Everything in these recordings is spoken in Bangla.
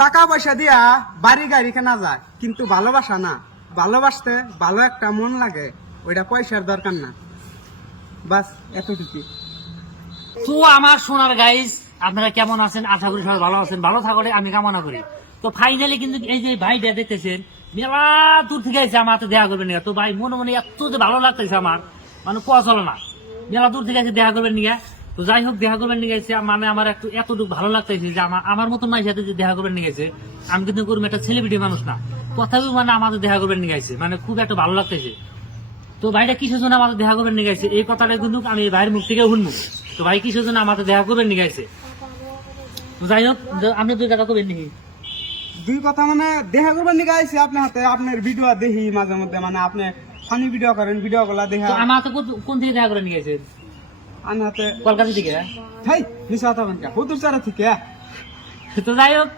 টাকা পয়সা দিয়া বাড়ি গাড়ি কেনা যায়, কিন্তু ভালোবাসা না। ভালোবাসতে ভালো একটা মন লাগে, ওইটা পয়সার দরকার না। বাস এতটুকু। তো আমার সোনার গাইস, আপনারা কেমন আছেন? আশা করি সবাই ভালো আছেন। ভালো থাকলে আমি কামনা করি। তো ফাইনালি কিন্তু এই যে ভাইটা দেখতেছেন, মেলা দূর থেকে এসে আমার হাতে দেখা করবেন নিয়ে। তো ভাই মনে মনে এত যে ভালো লাগতেছে আমার, মানে কোয়া চলে না। মেলা দূর থেকে এসে দেখা করবেন নিয়ে। তো যাই হোক, দেখা করবেন নিয়ে গেছে, মানে আমার একটু এতটুকু ভালো লাগতেছে যে আমার মতন মায়ের সাথে যে দেখা করবেন নিয়ে গেছে। আমি কিন্তু করবো একটা সেলিব্রিটি মানুষ না, তথাপিও মানে আমাদের দেখা করবেন নিয়ে গেছে, মানে খুব একটা ভালো লাগতেছে। তো ভাইটা কিসের জন্য আমাদের দেখা করবেন নিয়ে গেছে, এই কথাটা কিন্তু আমি ভাইয়ের মুখ থেকে শুনবো। তো ভাই কিসের জন্য আমাদের দেখা করবেন নিয়ে গেছে। তো যাই হোক, আপনি দুই কথা করবেন নাকি? দুই কথা মানে দেখা করবেন নিকে আইছি আপনার হাতে। আপনার ভিডিও দেখি মাঝে মধ্যে, মানে আপনি ফানি ভিডিও করেন, ভিডিও গুলা দেখা। তো আমার হাতে কোন থেকে দেখা করে নিয়ে গেছে? আমার হাতে কলকাতা থেকে। ভাই মিশা কথা বলেন কে, হুদুর চারা থেকে। তো যাই হোক,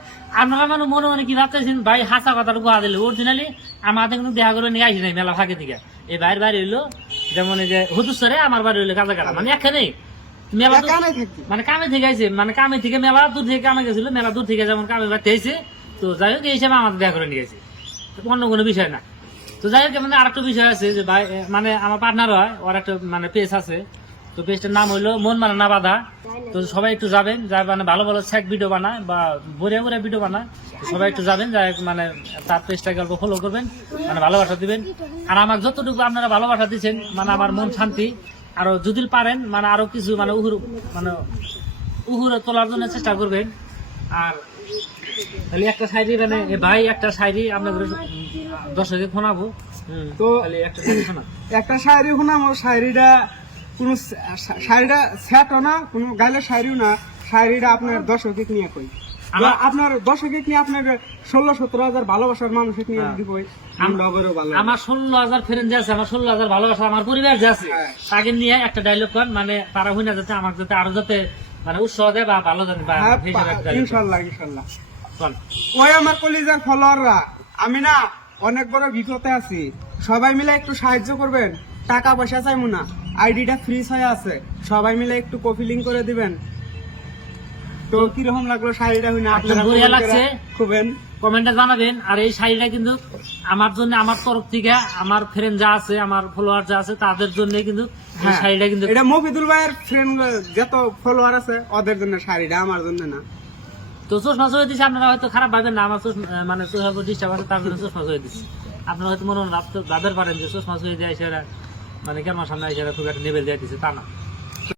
আপনারা মানে মনে মনে কি ভাবতেছেন, ভাই হাসা কথাটুকু দিলে অরিজিনালি আমার হাতে কিন্তু দেখা করে নিয়ে আসি নাই মেলা ফাঁকে থেকে। এই ভাইয়ের বাড়ি হইলো যেমন এই যে হুদুসরে, আমার বাড়ি হইলো কাঁচা, মানে একখানেই। মেলা মানে কামে থেকে আইছে, মানে কামে থেকে মেলা দূর থেকে কামে গেছিল, মেলা দূর থেকে যেমন কামে বাড়তে আইছে। তো যাই হোক, এই হিসাবে আমাদের দেখা করে নিয়ে গেছে, অন্য কোনো বিষয় না। তো যাই হোক, মানে আরেকটা বিষয় আছে যে ভাই, মানে আমার পার্টনার হয়, ওর একটা মানে পেজ আছে। তো পেজটার নাম হইলো মন মানে না বাধা। তো সবাই একটু যাবেন, যারা মানে ভালো ভালো স্যাক ভিডিও বানায় বা বড়িয়া বড়িয়া ভিডিও বানায়, সবাই একটু যাবেন, যাই মানে তার পেজটাকে অল্প ফলো করবেন, মানে ভালোবাসা দিবেন। আর আমার যতটুকু আপনারা ভালোবাসা দিচ্ছেন, মানে আমার মন শান্তি। আরো যদি পারেন মানে আরো কিছু মানে উহুরে তোলার জন্য চেষ্টা করবেন। আর তাহলে একটা শায়রি, মানে ভাই একটা শায়রি আপনাদের দর্শকে শোনাবো। তো একটা শায়রি শোনা। একটা শায়রি শোনাম। শায়রিটা কোনো শায়রিটা সেটও না, কোনো গাইলে শায়রিও না। শায়রিটা আপনার দর্শকে নিয়ে কই, আপনার দর্শকে নিয়ে আপনার 16-17 হাজার ভালোবাসার মানুষকে নিয়ে দিব। আমার 16,000 ফ্রেন্ড আছে, আমার 16,000 ভালোবাসা, আমার পরিবার যে আছে তাকে নিয়ে একটা ডায়লগ কর, মানে তারা হই না যাতে আমার যাতে আরো যাতে মানে উৎসাহ দেয় বা ভালো জানে। ইনশাল্লাহ ইনশাল্লাহ। ওই আমার কলিজার ফলোয়াররা, আমি না অনেক বড় বিপদে আছি, সবাই মিলে একটু সাহায্য করবেন। টাকা পয়সা চাইবো না, আইডিটা ফ্রিজ হয়ে আছে, সবাই মিলে একটু কপি লিঙ্ক করে দিবেন। তো কিরকম লাগলো শাড়িটা? হই না আপনারা বঢ়িয়া লাগছে, খুবেন কমেন্টে জানাবেন। আর এই শাড়িটা কিন্তু আমার জন্য, আমার তরফ থেকে, আমার ফ্রেন্ড যা আছে, আমার ফলোয়ার যা আছে, তাদের জন্য কিন্তু এই শাড়িটা কিন্তু। এটা মফিদুল ভাইয়ের ফ্রেন্ড যত ফলোয়ার আছে ওদের জন্য শাড়িটা, আমার জন্য না। তো চশমা চলে দিচ্ছে, আপনারা হয়তো খারাপ ভাবেন না, আমার মানে চোখের ডিস্টার্ব আছে তার জন্য চশমা চলে দিচ্ছে। আপনারা হয়তো মনে ভাবতে পারেন যে চশমা চলে দেয় সেরা মানে কেন সামনে সেরা খুব একটা লেভেল দিয়ে দিচ্ছে, তা না।